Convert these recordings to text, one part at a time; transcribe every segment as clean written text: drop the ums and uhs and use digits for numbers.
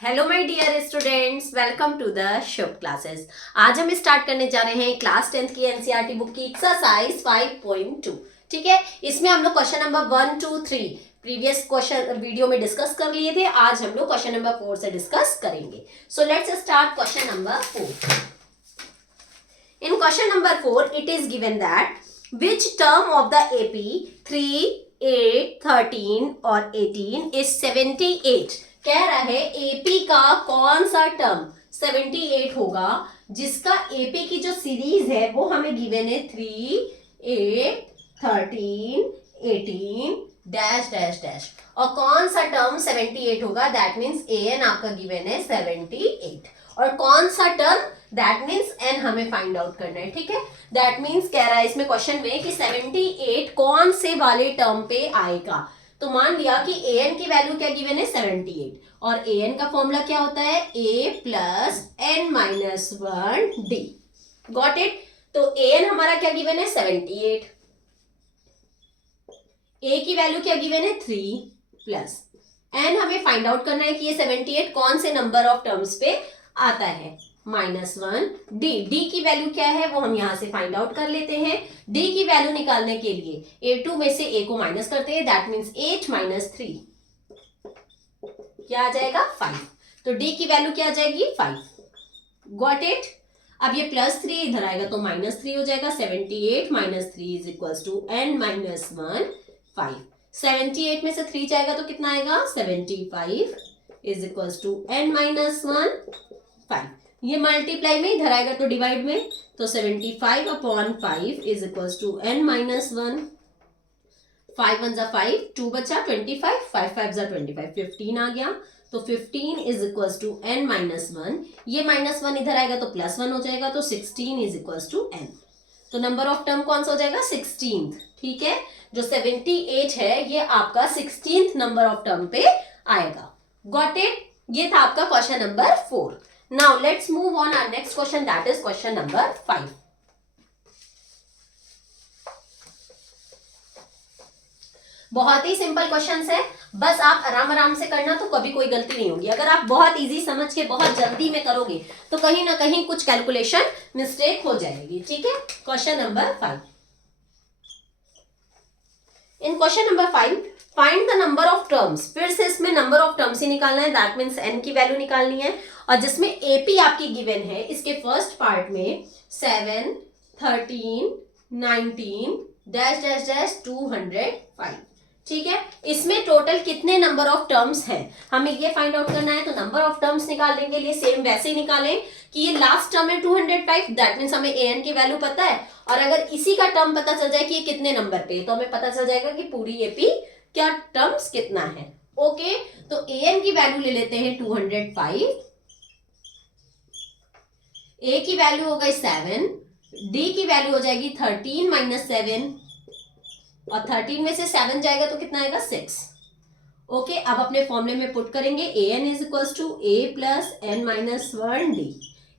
Hello my dear students, welcome to the Shubh classes. आज हम start करने जा रहे हैं क्लास 10th की एनसीईआरटी बुक की एक्सरसाइज 5.2। ठीक है, इसमें हम लोग question number 1, 2, 3 previous question video में डिस्कस कर लिए थे। आज हम लोग क्वेश्चन नंबर 4 से डिस्कस करेंगे। So let's start question number 4। In question number 4 it is given that which term of the AP 3, 8, 13 और 18 is 78। कह रहा है एपी का कौन सा टर्म 78 होगा जिसका एपी की जो सीरीज है वो हमें गिवन है 3, 8, 13, 18 डैश डैश डैश, और कौन सा टर्म 78 होगा दैट मीन्स एन आपका गिवन है 78, और कौन सा टर्म दैट मीन्स एन हमें फाइंड आउट करना है। ठीक है, दैट मीन्स कह रहा है इसमें क्वेश्चन में कि 78 कौन से वाले टर्म पे आएगा। तो मान लिया कि an की वैल्यू क्या गिवन है 78, और an का फॉर्मूला क्या होता है a plus n minus 1 D. Got it. तो an हमारा क्या गिवन है 78, a की वैल्यू क्या गिवन है 3 प्लस n हमें फाइंड आउट करना है कि ये 78 कौन से नंबर ऑफ टर्म्स पे आता है -1 डी। डी की वैल्यू क्या है वो हम यहां से फाइंड आउट कर लेते हैं। डी की वैल्यू निकालने के लिए a2 में से a को माइनस करते हैं, दैट मीन्स 8 माइनस 3 क्या आ जाएगा 5। तो डी की वैल्यू क्या आ जाएगी 5। Got it. अब ये +3 इधर आएगा तो -3 हो जाएगा। 78 minus 3 is equal to n minus 1 5। 78 में से 3 जाएगा तो कितना आएगा 75 is equal to n minus 1 5। ये मल्टीप्लाई में इधर आएगा तो डिवाइड में, तो 75 upon 5 is equal to n minus 1। 5 1 जा 5, 2 बचा 25, 5 5 जा 25, 15 आ गया। तो 15 is equal to n minus 1। ये -1 इधर आएगा तो +1 हो जाएगा, तो 16 इज इक्वल टू n। तो नंबर ऑफ टर्म कौन सा हो जाएगा 16। ठीक है, जो 78 है ये आपका 16th नंबर ऑफ टर्म पे आएगा। Got it. ये था आपका question number 4। Now let's move on our next question, that is question number 5. बहुत ही सिंपल क्वेश्चंस है, बस आप आराम आराम से करना तो कभी कोई गलती नहीं होगी। अगर आप बहुत इजी समझ के बहुत जल्दी में करोगे तो कहीं ना कहीं कुछ कैलकुलेशन मिस्टेक हो जाएगी। ठीक है, question number 5। In question number 5 find the number of terms. फिर से इसमें नंबर ऑफ टर्म्स ही निकालना है, दैट मीन्स n की वैल्यू निकालनी है। और जिसमें एपी आपकी गिवन है इसके फर्स्ट पार्ट में 7, 13, 19 डैश डैश डैश 205। ठीक है, इसमें टोटल कितने नंबर ऑफ टर्म्स हैं हमें ये फाइंड आउट करना है। तो नंबर ऑफ टर्म्स निकालने के लिए सेम वैसे ही निकालें कि ये लास्ट टर्म है 205, दैट मीन्स हमें an की वैल्यू पता है, और अगर इसी का टर्म पता चल जाए कि ये कितने नंबर पे, तो हमें पता चल जाएगा कि पूरी एपी क्या टर्म्स कितना है। ओके, तो an की वैल्यू ले लेते हैं 205, a की वैल्यू हो गई 7, d की वैल्यू हो जाएगी 13 माइनस 7, और 13 में से 7 जाएगा तो कितना आएगा 6। ओके, अब अपने फॉर्मूले में पुट करेंगे an is equal to a plus n minus 1 D.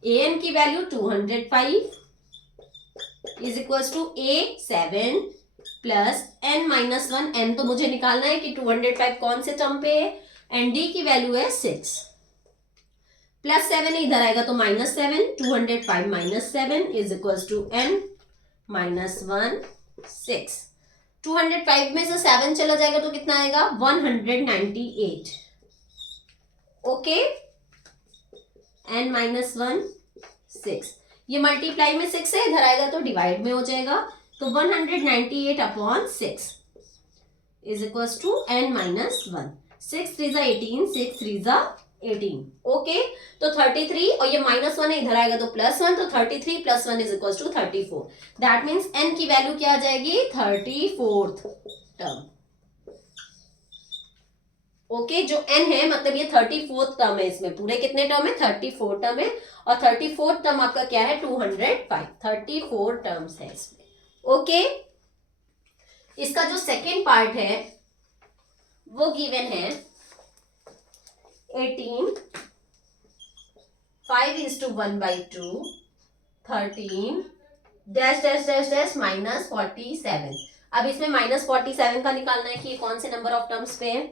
an की value 205 is equal to a 7 plus n minus 1। n तो मुझे निकालना है कि 205 कौन से टर्म पे है, एंड d की वैल्यू है 6 प्लस 7 इधर आएगा तो -7। 205 minus 7 is equal to n minus 1 6। 205 में से 7 चला जाएगा तो कितना आएगा 198। ओके, n माइनस 1 6, ये मल्टीप्लाई में 6 है, इधर आएगा तो डिवाइड में हो जाएगा, तो 198 upon 6 is equal to n minus 1। 6 3 जा 18, 6 3 जा 18। ओके, तो 33, और ये -1 है, इधर आएगा तो +1, तो 33 plus 1 is equal to 34। That means n की वैल्यू क्या आ जाएगी 34th टर्म। ओके, जो n है मतलब ये 34th टर्म है। इसमें पूरे कितने टर्म है 34 टर्म है, और 34th टर्म आपका क्या है 205। 34 टर्म्स है इसमें। ओके, इसका जो सेकेंड पार्ट है वो गिवन है 18, 5 is to 1/2, 13 dash dash dash dash -47। अब इसमें -47 का निकालना है कि ये कौन से नंबर ऑफ टर्म्स पे है।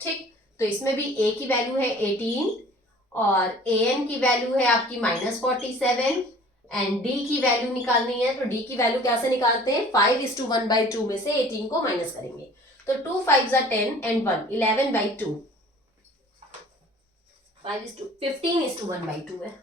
ठीक, तो इसमें भी a की वैल्यू है 18, और an की वैल्यू है आपकी -47 एंड d की वैल्यू निकालनी है। तो d की वैल्यू कैसे निकालते हैं, 5:1/2 में से 18 को माइनस करेंगे। तो 2 5s are 10 एंड 1 11/2, 15:1/2 है।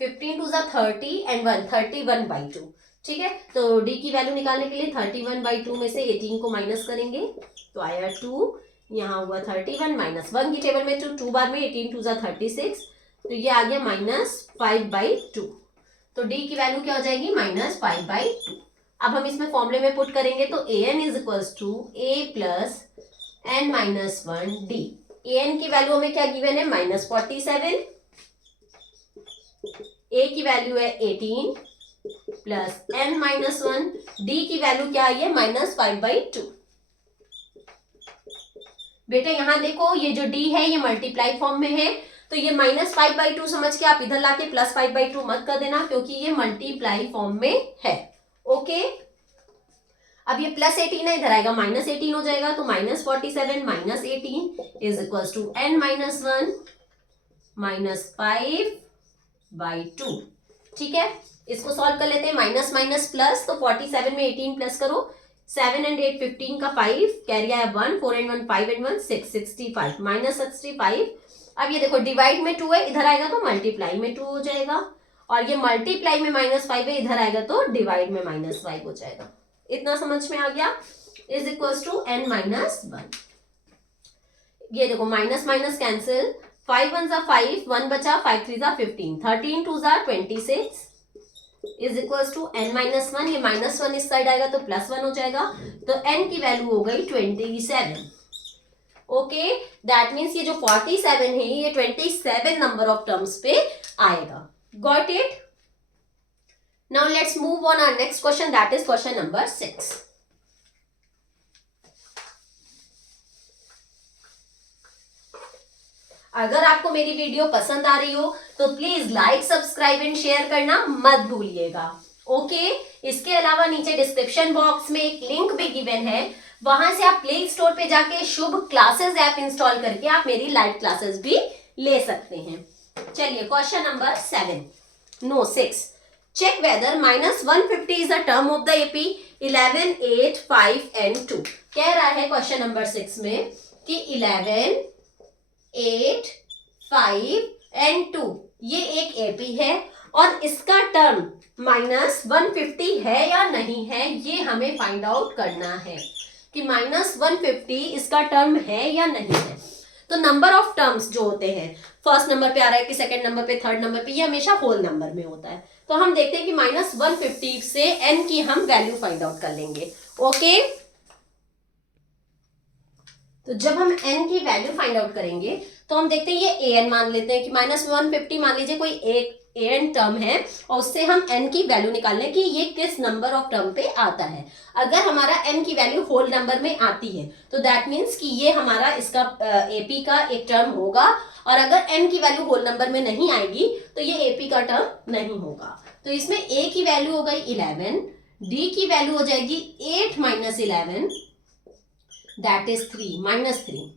15 2s are 30 एंड 1 31/2। ठीक है, तो d की वैल्यू निकालने के लिए 31/2 में से 18 को माइनस करेंगे। तो आया 2, यहाँ हुआ 31 -1 की टेबल में 2 बार में 18 2s are 36, तो ये आ गया -5/2। तो d की वैल्यू क्या हो जाएगी, -5/2। अब हम इसमें फॉर्मूले में पुट करेंगे तो an is equals to a plus n minus 1 d। an की वैल्यू हमें क्या गिवन है, -47, a की वैल्यू है 18 प्लस n माइनस 1, d की वैल्यू क्या आई है, -5/2। बेटा यहाँ देखो ये जो d है ये मल्टीप्लाई फॉर्म में है, तो ये -5/2 समझ के आप इधर लाके +5/2 मत कर देना, क्योंकि ये मल्टीप्लाई फॉर्म में है। ओके, अब ये +18 है, इधर आएगा -18 हो जाएगा। तो -47 -18 is equal to n minus 1 -5/2। ठीक है, इसको सॉल्व कर लेते हैं, माइनस माइनस प्लस, तो 47 में 18 प्लस करो, 7 एंड 8 15 का 5 कैरी आया 1, 4 एंड 1 5 एंड 1 6 65 -65। अब ये देखो डिवाइड में 2 है, इधर आएगा तो मल्टीप्लाई में 2 हो जाएगा, और ये मल्टीप्लाई में -5 है, इधर आएगा तो डिवाइड में -5 हो जाएगा। इतना समझ में आ गया, is equal to n minus 1। ये देखो माइनस माइनस कैंसिल, 5 1 जा 5, 1 बचा, 5 3 जा 15, 13 2 जा 26 is equal to n minus 1। ये -1 इस साइड आएगा तो +1 हो जाएगा, तो n की वैल्यू हो गई 27। ओके, दैट मीन्स ये जो 47 है ये 27 नंबर ऑफ टर्म्स पे आएगा। Got it? Now let's move on our next question, that is question number 6। अगर आपको मेरी वीडियो पसंद आ रही हो तो please like subscribe and share करना मत भूलिएगा। ओके, इसके अलावा नीचे डिस्क्रिप्शन बॉक्स में एक लिंक भी गिवन है, वहां से आप प्ले स्टोर पे जाके शुभ क्लासेस ऐप इंस्टॉल करके आप मेरी लाइव क्लासेस भी ले सकते हैं। चलिए question number 6, check whether -150 is a term of the AP 11 8 5 and 2। कह रहा है क्वेश्चन नंबर 6 में कि 11 8 5 एंड 2 ये एक एपी है, और इसका टर्म -150 है या नहीं है, ये हमें फाइंड आउट करना है कि -150 इसका टर्म है या नहीं है। तो नंबर ऑफ टर्म्स जो होते हैं, फर्स्ट नंबर पे आ रहा है कि सेकंड नंबर पे, थर्ड नंबर पे, ये हमेशा होल नंबर में होता है। तो हम देखते हैं कि -150 से n की हम वैल्यू फाइंड आउट कर लेंगे। ओके, तो जब हम n की वैल्यू फाइंड आउट करेंगे तो हम देखते हैं ये an मान लेते हैं कि -150 मान लीजिए कोई एक an टर्म है, और उससे हम n की वैल्यू निकाल लें कि ये किस नंबर ऑफ टर्म पे आता है। अगर हमारा n की वैल्यू होल नंबर में आती है तो दैट मीन्स कि ये हमारा इसका AP का एक टर्म होगा, और अगर n की वैल्यू होल नंबर में नहीं आएगी तो ये AP का टर्म नहीं होगा। तो इसमें a की वैल्यू हो गई 11, d की वैल्यू हो जाएगी 8 - 11 दैट इज 3 -3।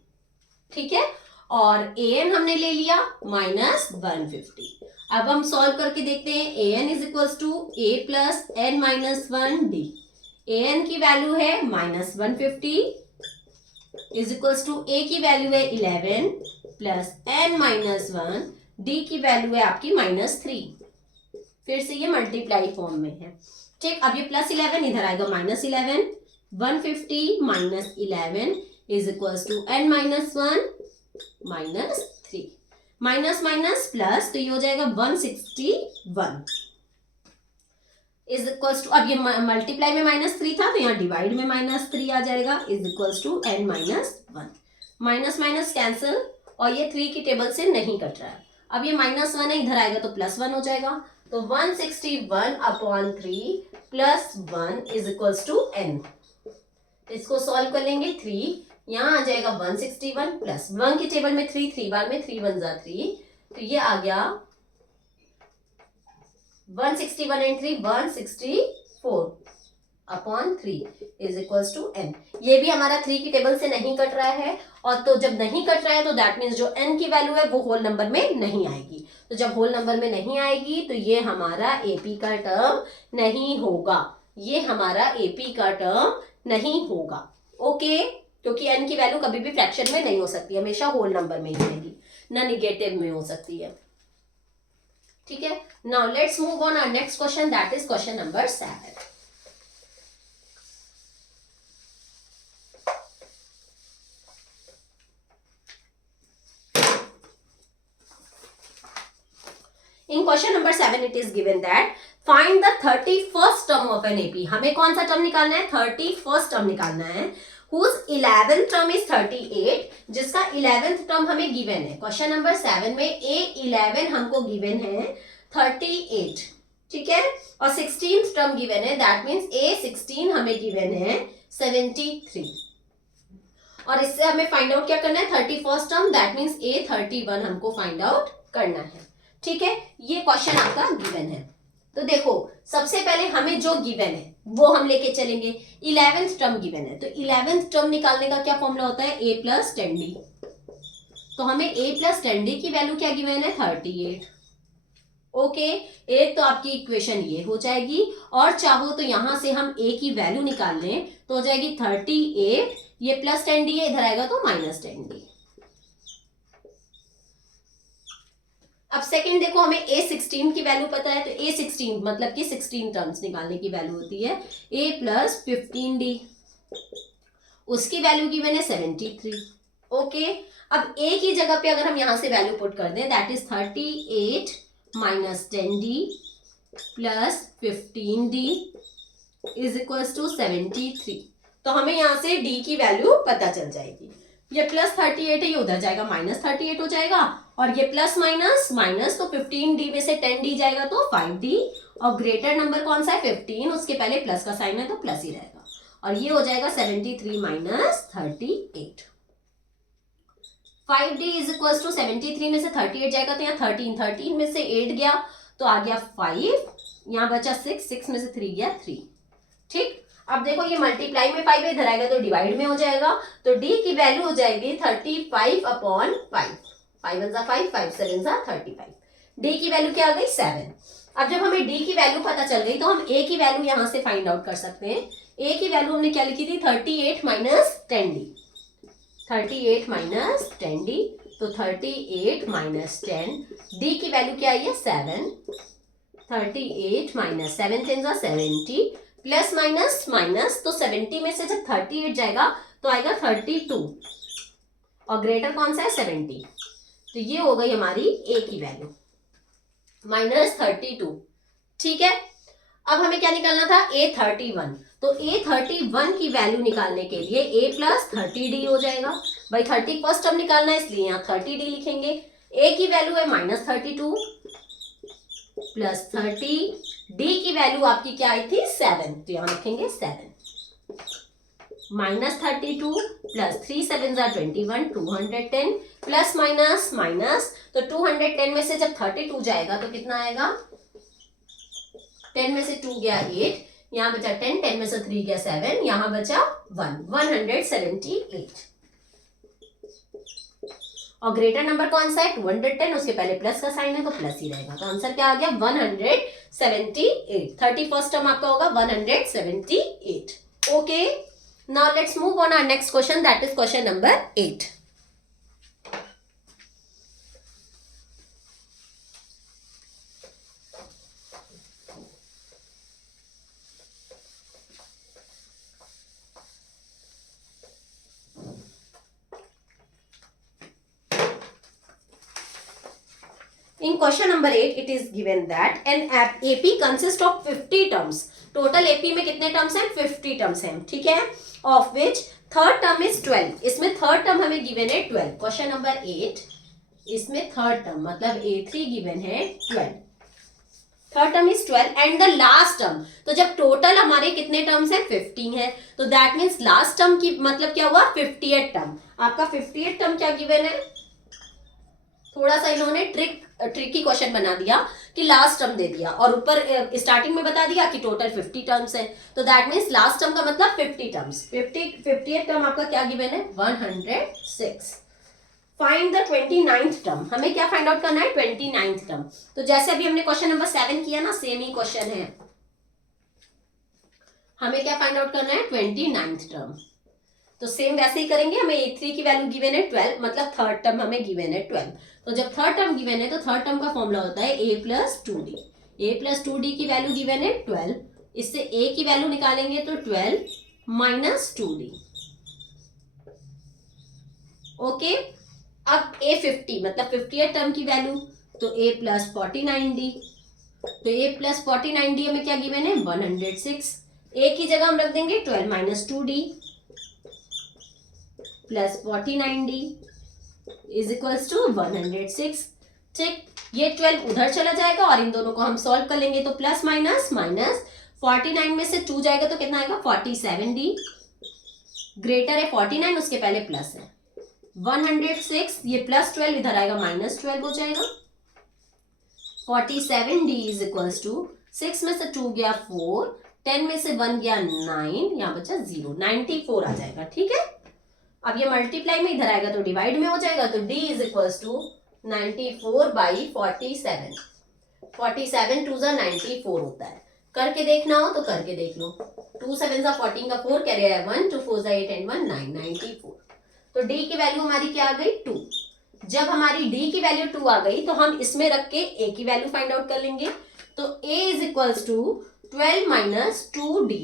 ठीक है, और an हमने ले लिया -150। अब हम सॉल्व करके देखते हैं, an is equal to a plus n minus 1 d। an की वैल्यू है -150 इज इक्वल टू a की वैल्यू है 11 प्लस n माइनस 1, d की वैल्यू है आपकी -3। फिर से ये मल्टीप्लाई फॉर्म में है। ठीक, अब ये +11 इधर आएगा -11, 150 - 11 is equal to n minus 1 -3, minus minus plus, तो ये हो जाएगा 161 इज इक्वल टू, अब ये मल्टीप्लाई में -3 था तो यहाँ डिवाइड में -3 आ जाएगा, is equal to n -1। Minus minus cancel, और ये 3 की टेबल से नहीं कट रहा है। अब ये -1 है, इधर आएगा तो +1 हो जाएगा, तो 161/3 + 1 इज इक्वल टू n। इसको सॉल्व कर लेंगे, 3 यहाँ आ जाएगा 161 प्लस 1 की टेबल में 3, 3 बार में 3 1 जा 3, तो ये आ गया 161 and 3 164 upon 3 is equals to n। ये भी हमारा 3 की टेबल से नहीं कट रहा है, और तो जब नहीं कट रहा है तो दैट मीन्स जो n की वैल्यू है वो होल नंबर में नहीं आएगी। तो जब होल नंबर में नहीं आएगी तो ये हमारा AP का टर्म नहीं होगा, ये हमारा AP का टर्म नहीं होगा। ओके, क्योंकि n की वैल्यू कभी भी फ्रैक्शन में नहीं हो सकती, हमेशा होल नंबर में ही आएगी, ना निगेटिव में हो सकती है। ठीक है, now let's move on our next question, that is question number 7। In question number 7 it is given that find the 31st term of an AP। हमें कौन सा टर्म निकालना है? 31st टर्म निकालना है, whose 11th term is 38, जिसका 11th term हमें given है। क्वेश्चन नंबर 7 में A11 हमको गिवन है 38, ठीक है, और 16th टर्म गिवन है, दैट मीन्स A16 हमें गिवन है 73, और इससे हमें फाइंड आउट क्या करना है? 31st term, that means A31 हमको फाइंड आउट करना है। ठीक है, ये क्वेश्चन आपका गिवन है। तो देखो, सबसे पहले हमें जो गिवन है वो हम लेके चलेंगे। 11th टर्म गिवन है, तो 11th टर्म निकालने का क्या फॉर्मूला होता है? A plus 10D। तो हमें A प्लस 10D की वैल्यू क्या गिवन है? 38। ओके, एक तो आपकी इक्वेशन ये हो जाएगी, और चाहो तो यहां से हम A की वैल्यू निकाल लें तो हो जाएगी 38, ये प्लस 10D है, इधर आएगा तो माइनस 10D। अब सेकंड देखो, हमें A16 की वैल्यू पता है, तो A16 मतलब कि 16 टर्म्स निकालने की वैल्यू होती है A प्लस 15D, उसकी वैल्यू की मैंने 73। ओके, अब A की जगह पे अगर हम यहां से वैल्यू पुट कर दें, that is 38 minus 10D plus 15D is equals to 73। तो हमें यहां से D की वैल्यू पता चल जाएगी। ये प्लस 38 है, ये उधर जाएगा माइनस 38 हो जाएगा, और ये प्लस माइनस माइनस, तो 15D में से 10D जाएगा तो 5D, और ग्रेटर नंबर कौन सा है? 15, उसके पहले प्लस का साइन है तो प्लस ही रहेगा, और ये हो जाएगा 73 minus 38। 5D is equal to 73 में से 38 जाएगा तो यहाँ 13 में से 8 गया तो आ गया 5, यहाँ बचा 6 में से 3 गया 3। ठीक, अब देखो ये मल्टीप्लाई में 5 इधर आएगा तो डिवाइड में हो जाएगा, तो D की वैल्यू हो जाएगी 35 अपॉन 5, 5 1 जा 5, 5 7 जा 35। D की वैल्यू क्या आ गई? 7। अब जब हमें D की वैल्यू पता चल गई तो हम A की वैल्यू यहां से फाइंड आउट कर सकते हैं। A की वैल्यू हमने क्या लिखी थी? 38 माइनस 10D, 38 माइनस 10D, तो 38 माइनस 10, D की वैल्यू क्या आई है? 7, 38 माइनस 7 10 जा 70, प्लस माइनस माइनस, तो 70 में से जब 38 जाएगा तो आएगा 32, और ग्रेटर कौन सा है? 70। तो ये हो गई हमारी A की वैल्यू माइनस 32। ठीक है, अब हमें क्या निकालना था? A31। तो A31 की वैल्यू निकालने के लिए A प्लस 30D हो जाएगा। भाई 31st टर्म निकालना है इसलिए यहाँ 30D लिखेंगे। A की वैल्यू है माइनस 32 प्लस 30, D की वैल्यू आपकी क्या आई थी? 7, तो यहाँ लिखेंगे 7 माइनस 32 प्लस 3 7 जा 21, 210 प्लस माइनस माइनस, तो 210 में से जब 32 जाएगा तो कितना आएगा? 10 में से 2 गया 8, यहाँ बचा 10, 10 में से 3 गया 7, यहाँ बचा 1, 178। और ग्रेटर नंबर कौन सा है? 210, उसके पहले प्लस का साइन है तो प्लस ही रहेगा, तो आंसर क्या आ गया? 178। 31st टर्म आपका होगा 178। Okay, now let's move on our next question, that is question number 8। In question number 8, it is given that an AP consists of 50 terms. Total AP में कितने terms हैं? 50 terms हैं, ठीक है? Of which third term is 12. इसमें third term हमें given है 12. Question number 8, इसमें third term मतलब A3 given है 12. Third term is 12 and the last term. तो जब total हमारे कितने terms हैं? 15 है, तो that means last term की मतलब क्या हुआ? 50th term. आपका 50th term क्या given है? थोड़ा सा इन्होंने ट्रिकी क्वेश्चन बना दिया कि लास्ट टर्म दे दिया और ऊपर स्टार्टिंग में बता दिया कि टोटल 50 टर्म्स है, तो दैट मीन्स लास्ट टर्म का मतलब 50 टर्म्स। 50th टर्म आपका क्या गिवन है 106। फाइंड द 29th टर्म, हमें क्या फाइंड आउट करना है 29th टर्म। तो जैसे अभी हमने क्वेश्चन नंबर 7 किया ना, सेम ही क्वेश्चन है, हमें क्या फाइंड आउट करना है 29th टर्म। तो सेम वैसे ही करेंगे, हमें A3 की वैल्यू गिवन है 12, मतलब थर्ड टर्म हमें गिवन है 12। तो जब थर्ड टर्म गिवन है तो थर्ड टर्म का फॉर्मूला होता है A plus 2D। A plus 2D की वैल्यू गिवन है 12, इससे A की वैल्यू निकालेंगे तो 12 माइनस 2D। ओके, अब A50 मतलब 50th टर्म की वैल्यू, तो A प्लस 49D। तो A प्लस 49D हमें क्या गिवन है 106। A की जगह हम रख देंगे 12 minus 2D plus 49D is equals to 106। ठीक, ये 12 उधर चला जाएगा और इन दोनों को हम सॉल्व कर लेंगे, तो प्लस माइनस माइनस 49 में से 2 जाएगा तो कितना आएगा 47D, ग्रेटर है 49, उसके पहले प्लस है 106, ये प्लस 12 इधर आएगा माइनस 12 हो जाएगा। 47D इज इक्वल्स टू 6 में से 2 गया 4, 10 में से 1 गया 9, यहाँ बचा 0, 94 आ जाएगा। ठीक है, अब ये मल्टीप्लाई में इधर आएगा तो डिवाइड में हो जाएगा, तो D is equals to 94 by 47। 47 two 94 होता है, करके देखना हो तो करके देख लो। 2 7 14 का 4 कैरी है 1, 2 4 8 एंड 1 9, 94। तो D की वैल्यू हमारी क्या आ गई 2। जब हमारी D की वैल्यू 2 आ गई तो हम इसमें रख के A की वैल्यू फाइंड आउट कर लेंगे। तो A is equals to 12 minus 2D।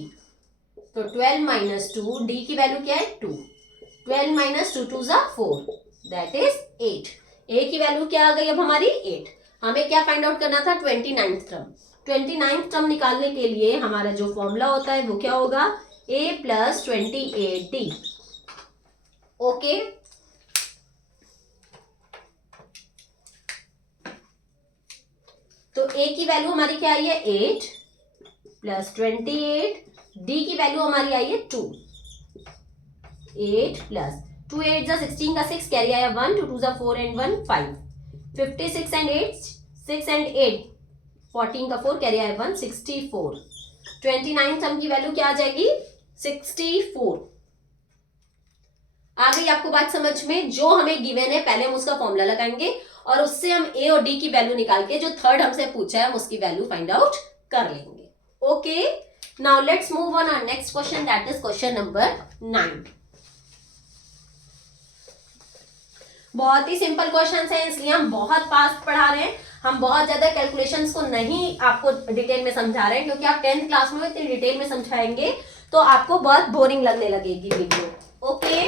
तो 12 माइनस 2, D की वैल्यू क्या है 2, 12 माइनस 2 2 4, दैट इज 8। A की वैल्यू क्या आ गई अब हमारी 8। हमें क्या फाइंड आउट करना था 29th टर्म। 29th टर्म निकालने के लिए हमारा जो फॉर्मूला होता है वो क्या होगा A प्लस 28D। ओके, तो A की वैल्यू हमारी क्या आई है 8 प्लस 28, D की वैल्यू हमारी आई है 2, 8 प्लस 2 8 जा 16 का 6 कैरी आया 1, 2 2 जा 4 एंड 1 5, 56 एंड 8 6 एंड 8 14 का 4 कैरी आया 1 64। 29 टर्म की वैल्यू क्या आ जाएगी 64। आ गई आपको बात समझ में? जो हमें गिवन है पहले हम उसका फॉर्मूला लगाएंगे और उससे हम A और D की वैल्यू निकाल के जो थर्ड हमसे पूछा है हम उसकी वैल्यू फाइंड आउट कर लेंगे। Okay, now let's move on our next question, that is question number 9। बहुत ही सिंपल क्वेश्चंस हैं, इसलिए हम बहुत फास्ट पढ़ा रहे हैं। हम बहुत ज्यादा कैलकुलेशंस को नहीं आपको डिटेल में समझा रहे हैं, क्योंकि आप 10th क्लास में इतनी डिटेल में समझाएंगे तो आपको बहुत बोरिंग लगने लगेगी video. Okay,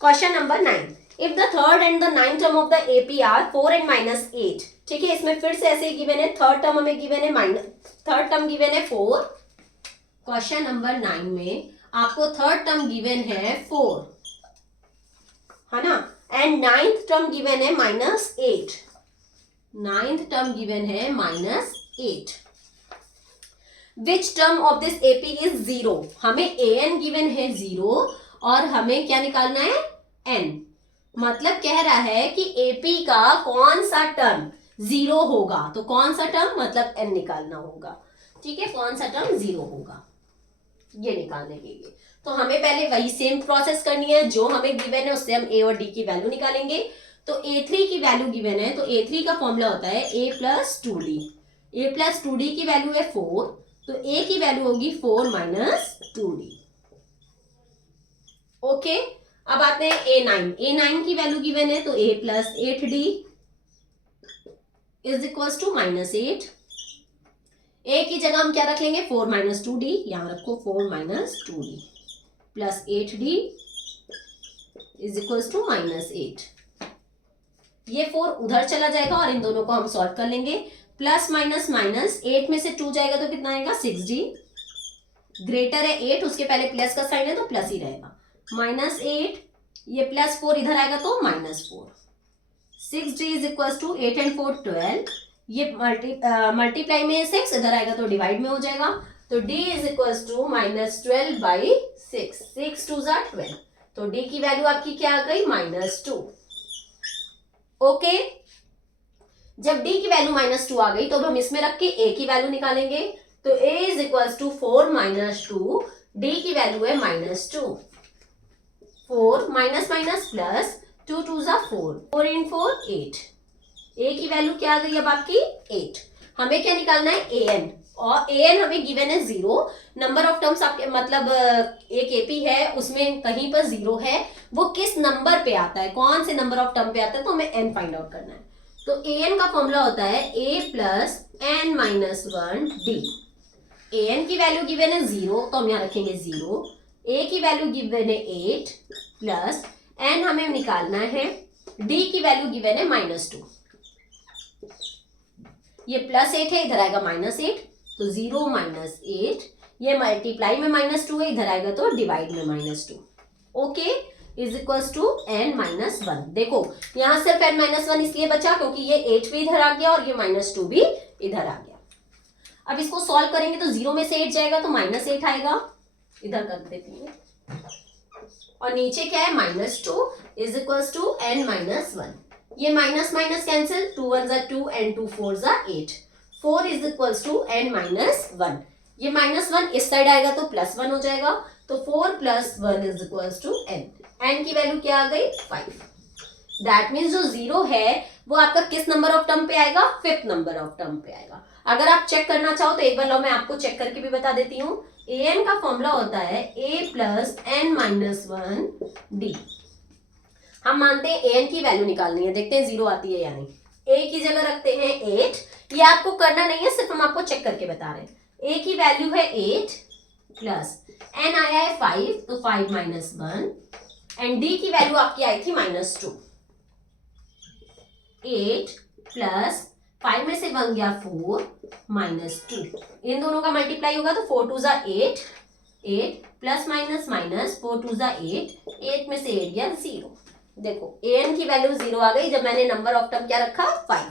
question number 9, if the third and the 9th term of the AP are 4 and minus 8। ठीक है, इसमें फिर से ऐसे ही गिवन है, थर्ड टर्म हमें गिवन है थर्ड टर्म गिवन है 4। क्वेश्चन नंबर 9 में आपको थर्ड टर्म गिवन है 4, है ना, एंड 9th टर्म गिवन है -8। 9th टर्म गिवन है -8। Which term of this AP is 0। हमें AN गिवन है 0 और हमें क्या निकालना है N। मतलब कह रहा है कि AP का कौन सा टर्म 0 होगा, तो कौन सा टर्म मतलब N निकालना होगा। ठीक है, कौन सा टर्म 0 होगा ये निकालने के लिए तो हमें पहले वही सेम प्रोसेस करनी है, जो हमें गिवन है उससे हम A और D की वैल्यू निकालेंगे। तो A3 की वैल्यू गिवन है, तो A3 का फॉर्मूला होता है A plus 2D। A plus 2D की वैल्यू है 4, तो A की वैल्यू होगी 4 माइनस 2D। ओके, अब आते हैं A9। A9 की वैल्यू गिवन है, तो A plus 8D is equals to -8। A की जगह हम क्या रख लेंगे 4 माइनस 2D, यहां रखो 4 minus 2D plus 8D is equals to -8। ये 4 उधर चला जाएगा और इन दोनों को हम सॉल्व कर लेंगे। प्लस माइनस माइनस 8 में से 2 जाएगा तो कितना आएगा 6D, ग्रेटर है 8, उसके पहले प्लस का साइन है तो प्लस ही रहेगा, -8, ये प्लस 4 इधर आएगा तो -4। 6D is equal to 8 and 4 12, ये मल्टीप्लाई में 6 इधर आएगा तो डिवाइड में हो जाएगा, तो D is equal to -12 by 6, 6 2 12। तो D की वैल्यू आपकी क्या आ गई -2। ओके, जब d की वैल्यू -2 आ गई तो अब हम इसमें रख के a की वैल्यू निकालेंगे। तो a is equals to 4 - 2, d की वैल्यू है -2, 4 माइनस माइनस प्लस 2 2 जा 4, 4 इन 4 8, a की वैल्यू क्या आ गई अब आपकी 8। हमें क्या निकालना है an, और an हमें गिवन है 0। नंबर ऑफ टर्म्स आपके मतलब एक एपी है उसमें कहीं पर 0 है, वो किस नंबर पे आता है, कौन से नंबर ऑफ टर्म पे आता है, तो हमें n फाइंड आउट करना है। तो an का फॉर्मूला होता है a plus n minus 1 d। an की वैल्यू गिवन है 0 तो हम यहाँ रखेंगे 0, a की वैल्यू गिवन है 8 प्लस n हमें निकालना है, d की वैल्यू गिवन है -2। ये +8 है, इधर आएगा -8, तो 0 - 8, ये मल्टीप्लाई में -2 है, इधर आएगा तो डिवाइड में -2। Okay, is equals to n-1। देखो यहाँ सिर्फ n-1 इसलिए बचा क्योंकि ये 8 भी इधर आ गया और ये -2 भी इधर आ गया। अब इसको सॉल्व करेंगे तो 0 में से 8 जाएगा तो -8 आएगा, इधर कर देती है, और नीचे क्या है -2 इज इक्वल्स टू n-1। ये माइनस माइनस कैंसिल, 2 1 जा 2 एंड 2 4 जा 8, 4 इज इक्वल्स टू n-1। ये -1 इस साइड आएगा तो +1 हो जाएगा, तो 4 + 1 is equals to n। n की वैल्यू क्या आ गई 5। दैट मीन्स जो 0 है वो आपका किस नंबर ऑफ टर्म पे आएगा, 5th नंबर ऑफ टर्म पे आएगा। अगर आप चेक करना चाहो तो एक बार लो मैं आपको चेक करके भी बता देती हूँ। an का फॉर्मूला होता है a प्लस n-1 d। हम मानते हैं an की वैल्यू निकालनी है, देखते हैं 0 आती है या नहीं। a की जगह रखते हैं 8, ये आपको करना नहीं है, सिर्फ हम आपको चेक करके बता रहे हैं। a की वैल्यू है 8 प्लस n आया है 5 तो 5 - 1, एंड d की वैल्यू आपकी आई थी -2। 8 प्लस 5 में से 1 गया 4 -2, इन दोनों का मल्टीप्लाई होगा तो 4 2 जा 8, 8 प्लस माइनस माइनस 4 2 जा 8, 8 में से 8 गया 0। देखो an की वैल्यू 0 आ गई जब मैंने नंबर ऑफ टर्म क्या रखा 5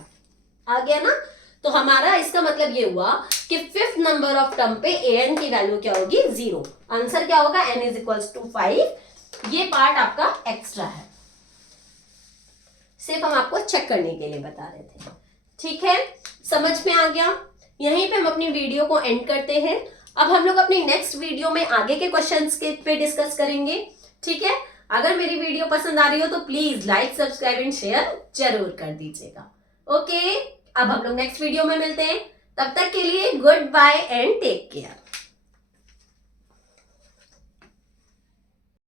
आ गया ना। तो हमारा इसका मतलब ये हुआ कि 5th नंबर ऑफ टर्म पे an की वैल्यू क्या होगी 0। आंसर क्या होगा n इज इक्वल्स टू 5। ये पार्ट आपका एक्स्ट्रा है, सिर्फ हम आपको चेक करने के लिए बता रहे थे। ठीक है, समझ में आ गया। यहीं पे हम अपनी वीडियो को एंड करते हैं। अब हम लोग अपनी नेक्स्ट वीडियो में आगे के क्वेश्चंस के पे डिस्कस करेंगे। ठीक है, अगर मेरी वीडियो पसंद आ रही हो तो please like subscribe and share जरूर कर दीजिएगा। ओके, अब हम लोग नेक्स्ट वीडियो में मिलते हैं, तब तक के लिए good bye and take care.